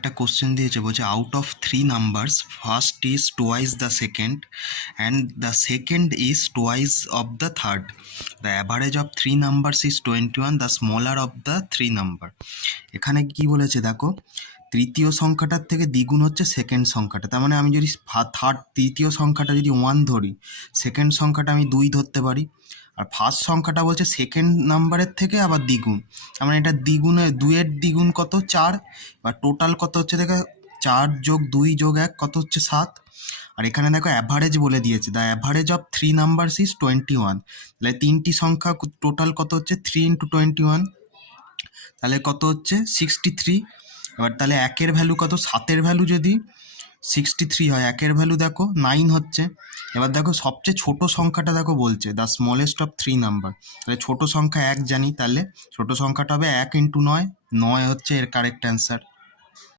একটা কোশ্চেন দিয়েছে, বলছে out of 3 numbers first is twice the second and the second is twice of the third, the average of 3 numbers is 21, the smaller of the 3 number। এখানে কি বলেছে দেখো, তৃতীয় সংখ্যাটার থেকে দ্বিগুণ হচ্ছে সেকেন্ড সংখ্যাটা। তার মানে আমি যদি তৃতীয় সংখ্যাটা যদি 1 ধরি, সেকেন্ড সংখ্যাটা আমি 2 ধরতে পারি। আর ফার্স্ট সংখ্যাটা বলছে সেকেন্ড নাম্বারের থেকে আবার দ্বিগুণ, তার মানে এটা দ্বিগুণে 2-এর দ্বিগুণ কত 4, আর টোটাল কত হচ্ছে দেখো 4 + 2 + 1 কত হচ্ছে 7। আর এখানে দেখো অ্যাভারেজ বলে দিয়েছে, the average of 3 numbers is 21, তাহলে তিনটি সংখ্যা টোটাল কত হচ্ছে 3 × 21, তাহলে কত হচ্ছে 63। এবার তাহলে একের ভ্যালু কত, 7-এর ভ্যালু যদি 63 হয়, একের ভ্যালু দেখো 9 হচ্ছে। এবার দেখো সবচেয়ে ছোট সংখ্যাটা দেখো বলছে দ্য স্মলেস্ট অফ 3 number, তাহলে ছোট সংখ্যা 1 জানি, তাহলে ছোট সংখ্যাটা হবে 1 × 9, 9 হচ্ছে এর কারেক্ট অ্যান্সার।